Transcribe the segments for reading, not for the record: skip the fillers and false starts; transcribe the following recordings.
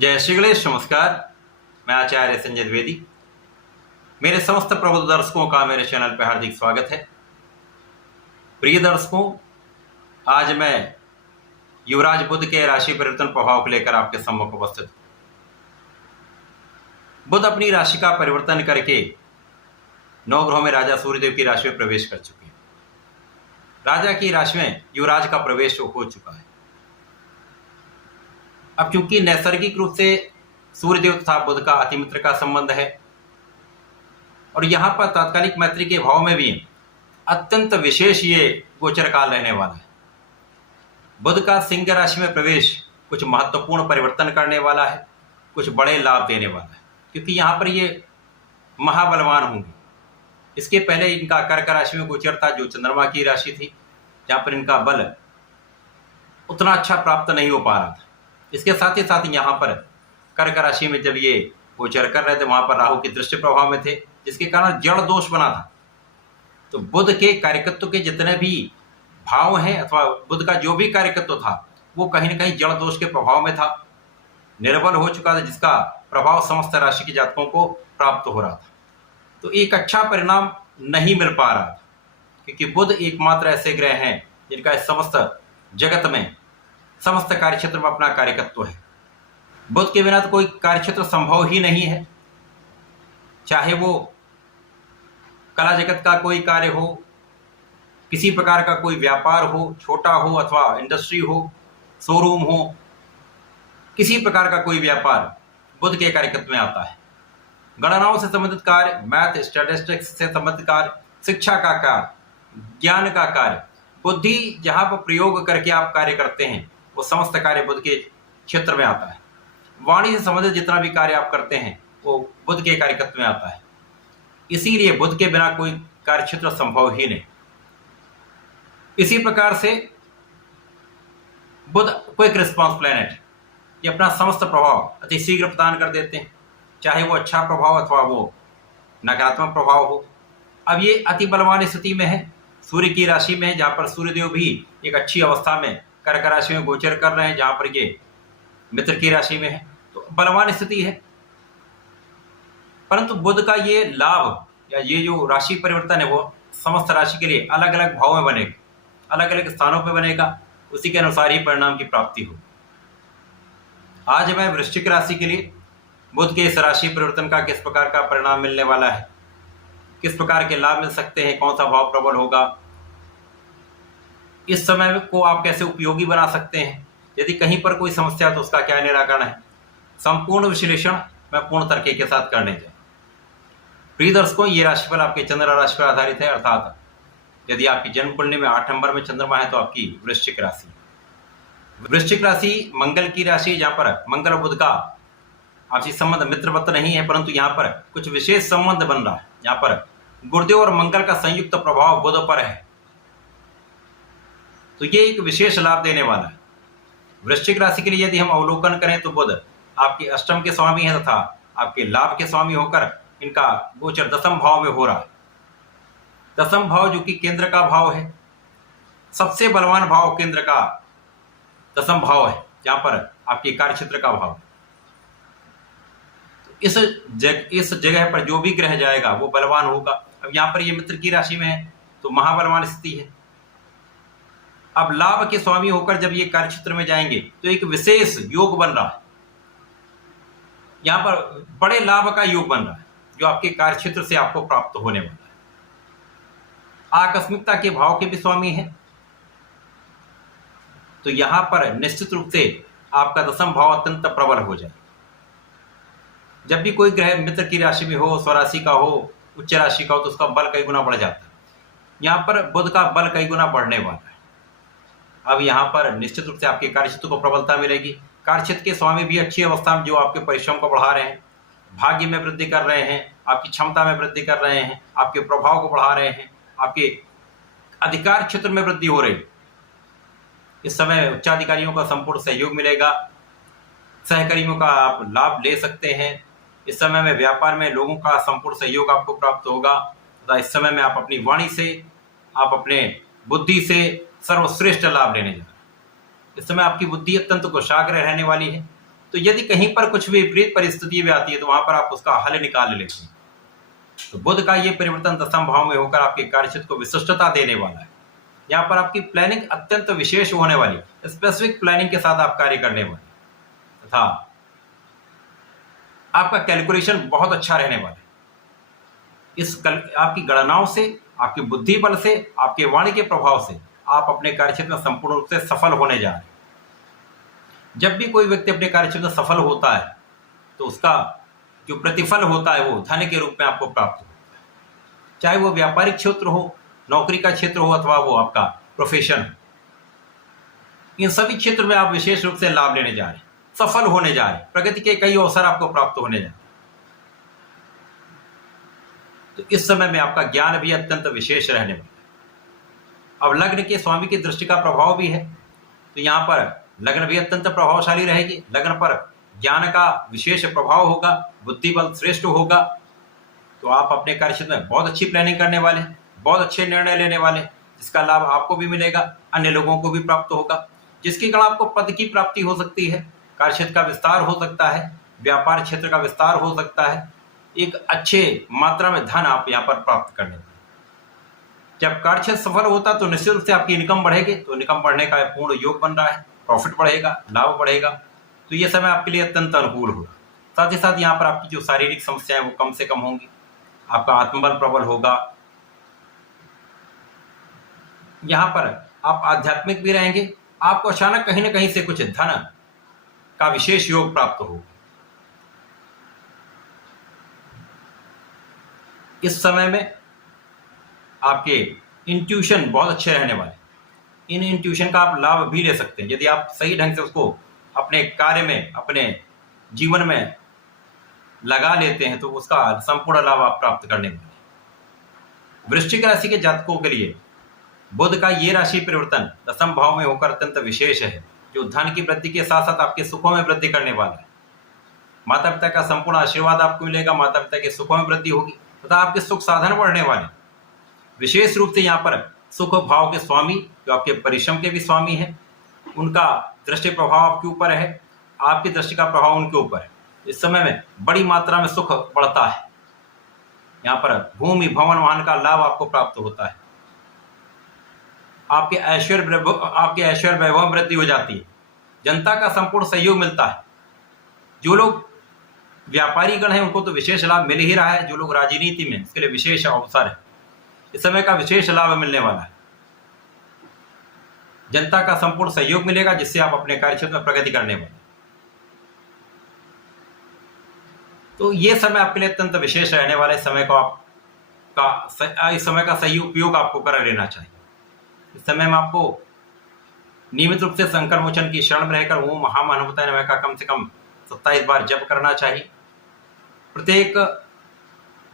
जय श्री गणेश। नमस्कार, मैं आचार्य संजय द्विवेदी। मेरे समस्त प्रबुद्ध दर्शकों का मेरे चैनल पर हार्दिक स्वागत है। प्रिय दर्शकों, आज मैं युवराज बुध के राशि परिवर्तन प्रभाव को लेकर आपके सम्मुख उपस्थित हूं। बुध अपनी राशि का परिवर्तन करके नवग्रहों में राजा सूर्यदेव की राशि में प्रवेश कर चुके हैं। राजा की राशि में युवराज का प्रवेश हो चुका है। अब चूंकि नैसर्गिक रूप से सूर्यदेव तथा बुध का अतिमित्र का संबंध है और यहाँ पर तात्कालिक मैत्री के भाव में भी अत्यंत विशेष ये गोचर काल रहने वाला है। बुध का सिंह राशि में प्रवेश कुछ महत्वपूर्ण परिवर्तन करने वाला है, कुछ बड़े लाभ देने वाला है, क्योंकि यहाँ पर ये महाबलवान होंगे। इसके पहले इनका कर्क राशि में गोचर था, जो चंद्रमा की राशि थी, जहाँ पर इनका बल उतना अच्छा प्राप्त नहीं हो पा रहा था। इसके साथ ही यहाँ पर कर्क राशि में जब ये गोचर कर रहे थे, वहां पर राहु की दृष्टि प्रभाव में थे, जिसके कारण जड़ दोष बना था। तो बुध के कार्यकत्व के जितने भी भाव हैं अथवा बुध का जो भी कार्यकत्व था, वो कहीं ना कहीं जड़ दोष के प्रभाव में था, निर्बल हो चुका था, जिसका प्रभाव समस्त राशि के जातकों को प्राप्त हो रहा था। तो एक अच्छा परिणाम नहीं मिल पा रहा था, क्योंकि बुध एकमात्र ऐसे ग्रह हैं जिनका इस समस्त जगत में, समस्त कार्यक्षेत्र में अपना कार्यकत्व है। बुध के बिना तो कोई कार्यक्षेत्र संभव ही नहीं है, चाहे वो कला जगत का कोई कार्य हो, किसी प्रकार का कोई व्यापार हो, छोटा हो अथवा इंडस्ट्री हो, शोरूम हो, किसी प्रकार का कोई व्यापार बुध के कार्यकत्व में आता है। गणनाओं से संबंधित कार्य, मैथ स्टैटिस्टिक्स से संबंधित कार्य, शिक्षा का कार्य, ज्ञान का कार्य, बुद्धि जहां पर प्रयोग करके आप कार्य करते हैं, वो समस्त कार्य बुध के क्षेत्र में आता है। वाणी से संबंधित जितना भी कार्य आप करते हैं, वो बुध के कार्यकत्व में आता है। इसीलिए बुध के बिना कोई कार्य क्षेत्र संभव ही नहीं। इसी प्रकार से बुध क्विक रिस्पॉन्स प्लैनेट, ये अपना समस्त प्रभाव अति शीघ्र प्रदान कर देते हैं, चाहे वो अच्छा प्रभाव अथवा वो नकारात्मक प्रभाव हो। अब ये अति बलवान स्थिति में है, सूर्य की राशि में है, जहाँ पर सूर्यदेव भी एक अच्छी अवस्था में कर्क राशि में गोचर कर रहे हैं, जहाँ पर ये मित्र की राशि में है, तो बलवान स्थिति है। परंतु बुध का ये लाभ या ये जो राशि परिवर्तन है, वो समस्त राशि के लिए अलग अलग भाव में बनेगा, अलग अलग स्थानों पर बनेगा, उसी के अनुसार ही परिणाम की प्राप्ति हो। आज मैं वृश्चिक राशि के लिए बुध के इस राशि परिवर्तन का किस प्रकार का परिणाम मिलने वाला है, किस प्रकार के लाभ मिल सकते हैं, कौन सा भाव प्रबल होगा, इस समय को आप कैसे उपयोगी बना सकते हैं, यदि कहीं पर कोई समस्या है तो उसका क्या निराकरण है, संपूर्ण विश्लेषण मैं पूर्ण तरीके के साथ करने जा। प्रिय दर्शकों, ये राशिफल आपके चंद्र राशि पर आधारित है, अर्थात यदि आपकी जन्म कुंडली में 8 नंबर में चंद्रमा है तो आपकी वृश्चिक राशि। वृश्चिक राशि मंगल की राशि, जहाँ पर मंगल और बुध का आपसी संबंध मित्रवत नहीं है, परंतु यहाँ पर कुछ विशेष संबंध बन रहा है, यहाँ पर गुरुदेव और मंगल का संयुक्त प्रभाव बुध पर है। तो ये एक विशेष लाभ देने वाला है। वृश्चिक राशि के लिए यदि हम अवलोकन करें तो बुध आपके अष्टम के स्वामी हैं तथा आपके लाभ के स्वामी होकर इनका गोचर दसम भाव में हो रहा है। दसम भाव जो कि केंद्र का भाव है, सबसे बलवान भाव केंद्र का दसम भाव है, जहां पर आपके कार्यक्षेत्र का भाव। तो इस जगह पर जो भी ग्रह जाएगा वो बलवान होगा। अब यहाँ पर ये मित्र की राशि में है तो महाबलवान स्थिति है। अब लाभ के स्वामी होकर जब ये कार्यक्षेत्र में जाएंगे तो एक विशेष योग बन रहा है, यहां पर बड़े लाभ का योग बन रहा है, जो आपके कार्यक्षेत्र से आपको प्राप्त होने वाला है। आकस्मिकता के भाव के भी स्वामी हैं, तो यहां पर निश्चित रूप से आपका दसम भाव अत्यंत प्रबल हो जाए। जब भी कोई ग्रह मित्र की राशि में हो, स्वराशि का हो, उच्च राशि का हो, तो उसका बल कई गुना बढ़ जाता है। यहां पर बुध का बल कई गुना बढ़ने वाला है। अब यहाँ पर निश्चित रूप से आपके कार्यक्षेत्र को प्रबलता मिलेगी। कार्यक्षेत्र के स्वामी भी अच्छी अवस्था में, जो आपके परिश्रम को बढ़ा रहे हैं, भाग्य में वृद्धि कर रहे हैं, आपकी क्षमता में वृद्धि कर रहे हैं, आपके प्रभाव को बढ़ा रहे हैं, आपके अधिकार क्षेत्र में वृद्धि हो रही है। इस समय उच्चाधिकारियों का संपूर्ण सहयोग मिलेगा, सहकर्मियों का आप लाभ ले सकते हैं। इस समय में व्यापार में लोगों का संपूर्ण सहयोग आपको प्राप्त होगा तथा इस समय में आप अपनी वाणी से, आप अपने बुद्धि से सर्वश्रेष्ठ लाभ लेने जा रहे हैं। इस समय आपकी बुद्धि अत्यंत कुशाग्र रहने वाली है। तो यदि कहीं पर कुछ भी विपरीत परिस्थिति भी आती है तो वहां पर आप उसका हल निकाल लेते हैं। तो बुध का ये परिवर्तन दसम भाव में होकर आपके कार्यक्षेत्र को विशिष्टता देने वाला है। यहाँ पर आपकी प्लानिंग अत्यंत विशेष होने वाली, स्पेसिफिक प्लानिंग के साथ आप कार्य करने वाले तथा आपका कैलकुलेशन बहुत अच्छा रहने वाला है। आपकी गणनाओं से, आपकी बुद्धि बल से, आपके वाणी के प्रभाव से आप अपने कार्यक्षेत्र में संपूर्ण रूप से सफल होने जा रहे हैं। जब भी कोई व्यक्ति अपने कार्यक्षेत्र में सफल होता है तो उसका जो प्रतिफल होता है वो धन के रूप में आपको प्राप्त होता है, चाहे वो व्यापारिक क्षेत्र हो, नौकरी का क्षेत्र हो अथवा वो आपका प्रोफेशन हो। इन सभी क्षेत्र में आप विशेष रूप से लाभ लेने जा रहे हैं, सफल होने जा रहे हैं, प्रगति के कई अवसर आपको प्राप्त होने जा रहे हैं। तो इस समय में आपका ज्ञान भी अत्यंत विशेष रहने वाला है। अब लग्न के स्वामी की दृष्टि का प्रभाव भी है, तो यहाँ पर लग्न भी अत्यंत प्रभावशाली रहेगी। लग्न पर ज्ञान का विशेष प्रभाव होगा, बुद्धि बल श्रेष्ठ होगा। तो आप अपने कार्यक्षेत्र में बहुत अच्छी प्लानिंग करने वाले, बहुत अच्छे निर्णय लेने वाले, जिसका लाभ आपको भी मिलेगा, अन्य लोगों को भी प्राप्त होगा, जिसके कारण आपको पद की प्राप्ति हो सकती है, कार्यक्षेत्र का विस्तार हो सकता है, व्यापार क्षेत्र का विस्तार हो सकता है, एक अच्छे मात्रा में धन आप यहाँ पर प्राप्त करने वाले। जब कार्यक्षेत्र सफल होता तो निश्चित रूप से आपकी इनकम बढ़ेगी, तो इनकम बढ़ने का पूर्ण योग बन रहा है, प्रॉफिट बढ़ेगा, लाभ बढ़ेगा। तो ये समय आपके लिए अत्यंत अनुकूल होगा। साथ ही साथ यहाँ पर आपकी जो शारीरिक समस्याएं वो कम से कम होंगी, आपका आत्मबल प्रबल होगा। यहाँ पर आप आध्यात्मिक भी रहेंगे, आपको अचानक कहीं ना कहीं से कुछ धन का विशेष योग प्राप्त होगा। इस समय में आपके इंट्यूशन बहुत अच्छे रहने वाले, इन इंट्यूशन का आप लाभ भी ले सकते हैं यदि आप सही ढंग से उसको अपने कार्य में, अपने जीवन में लगा लेते हैं तो उसका संपूर्ण लाभ आप प्राप्त करने वाले। वृश्चिक राशि के जातकों के लिए बुध का ये राशि परिवर्तन दसम भाव में होकर अत्यंत विशेष है, जो धन की वृद्धि के साथ साथ आपके सुखों में वृद्धि करने वाला है। माता पिता का संपूर्ण आशीर्वाद आपको मिलेगा, माता पिता के सुखों में वृद्धि होगी तथा आपके सुख साधन बढ़ने वाले। विशेष रूप से यहाँ पर सुख भाव के स्वामी जो आपके परिश्रम के भी स्वामी हैं, उनका दृष्टि प्रभाव आपके ऊपर है, आपकी दृष्टि का प्रभाव उनके ऊपर है। इस समय में बड़ी मात्रा में सुख बढ़ता है। यहाँ पर भूमि भवन वाहन का लाभ आपको प्राप्त होता है, आपके ऐश्वर्य वैभव में वृद्धि हो जाती है, जनता का संपूर्ण सहयोग मिलता है। जो लोग व्यापारी गण हैं उनको तो विशेष लाभ मिल ही रहा है, जो लोग राजनीति में इसके लिए विशेष अवसर है, इस समय का विशेष लाभ मिलने वाला है। जनता का संपूर्ण सहयोग मिलेगा जिससे आप अपने कार्यक्षेत्र में प्रगति करने वाले। तो ये समय आपके लिए अत्यंत विशेष रहने वाले समय को इस समय का सही उपयोग आपको कर लेना चाहिए। इस समय में आपको नियमित रूप से संकर मोचन की शरण में रहकर ओम महामहानुभावाय नमः का कम से कम 27 बार जप करना चाहिए। प्रत्येक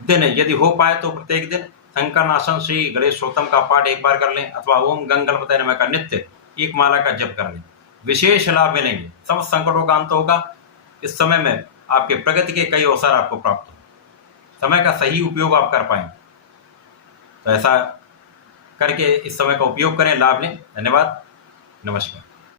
दिन यदि हो पाए तो प्रत्येक दिन शंकर नाशन श्री गणेश स्तोत्रम का पाठ एक बार कर लें अथवा ओम गंगणपतये नमः का नित्य एक माला का जप कर लें, विशेष लाभ मिलेंगे, सब संकटों का अंत होगा। इस समय में आपके प्रगति के कई अवसर आपको प्राप्त होंगे, समय का सही उपयोग आप कर पाएंगे। तो ऐसा करके इस समय का उपयोग करें, लाभ लें। धन्यवाद, नमस्कार।